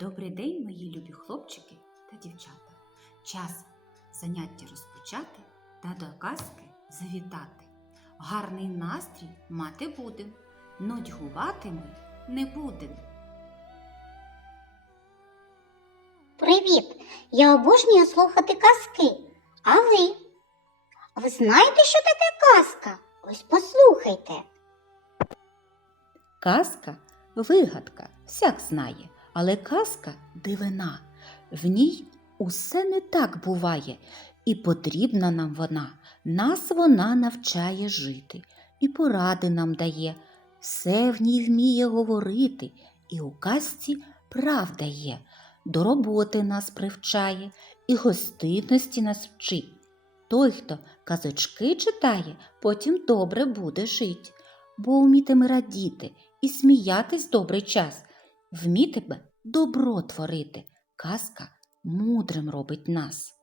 Добрий день, мої любі хлопчики та дівчата. Час заняття розпочати та до казки завітати. Гарний настрій мати будем, нудьгувати ми не будем. Привіт! Я обожнюю слухати казки. А ви? Ви знаєте, що таке казка? Ось послухайте. Казка вигадка, всяк знає, але казка дивина. В ній усе не так буває, і потрібна нам вона. Нас вона навчає жити, і поради нам дає. Все в ній вміє говорити, і у казці правда є. До роботи нас привчає, і гостинності нас вчить. Той, хто казочки читає, потім добре буде жить, бо вмітиме радіти і сміятись добрий час, вмітиме добро творити. Казка мудрим робить нас.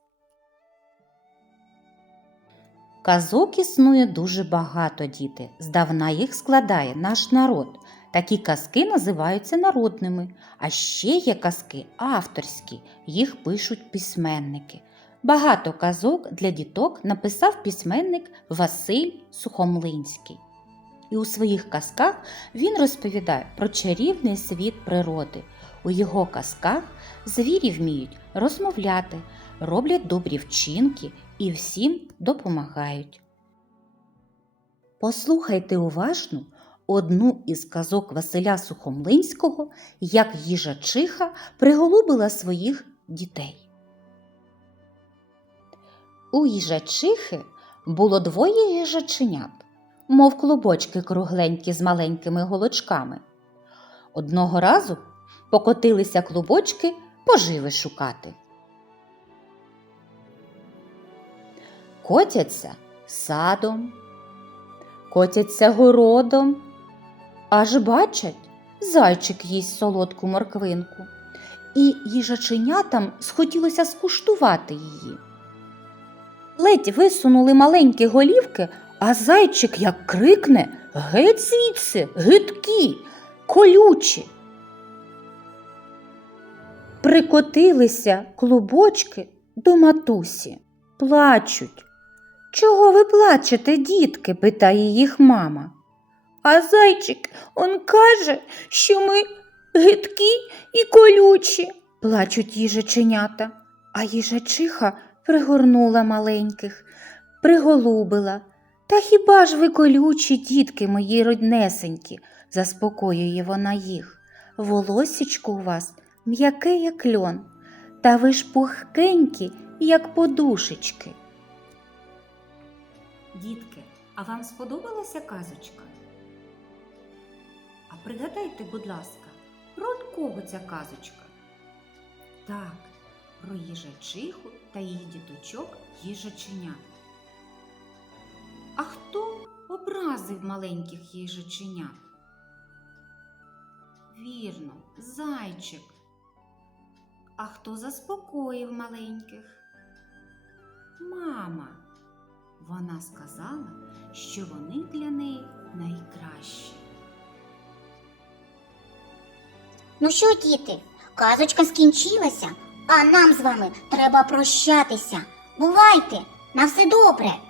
Казок існує дуже багато, діти. Здавна їх складає наш народ. Такі казки називаються народними, а ще є казки авторські, їх пишуть письменники. Багато казок для діток написав письменник Василь Сухомлинський. І у своїх казках він розповідає про чарівний світ природи. У його казках звірі вміють розмовляти, роблять добрі вчинки і всім допомагають. Послухайте уважно одну із казок Василя Сухомлинського, як їжачиха приголубила своїх дітей. У їжачихи було двоє їжаченят, мов клубочки кругленькі з маленькими голочками. Одного разу покотилися клубочки поживи шукати. Котяться садом, котяться городом, аж бачать, зайчик їсть солодку морквинку, і їжаченятам схотілося скуштувати її. Ледь висунули маленькі голівки, а зайчик як крикне Геть звідси, гидкі, колючі. Прикотилися клубочки до матусі, плачуть. Чого ви плачете, дітки? питає їх мама. А зайчик он каже, що ми гидкі і колючі, плачуть їжаченята. А їжачиха пригорнула маленьких, приголубила. Та хіба ж ви колючі, дітки мої роднесенькі, заспокоює вона їх. Волосічко у вас м'яке, як льон, та ви ж пухкенькі, як подушечки. Дітки, а вам сподобалася казочка? А пригадайте, будь ласка, про кого ця казочка? Так, про їжачиху та її діточок їжаченят. А хто образив маленьких їжаченят? Вірно, зайчик. А хто заспокоїв маленьких? Мама. Вона сказала, що вони для неї найкращі. Ну що, діти, казочка скінчилася, а нам з вами треба прощатися. Бувайте, на все добре.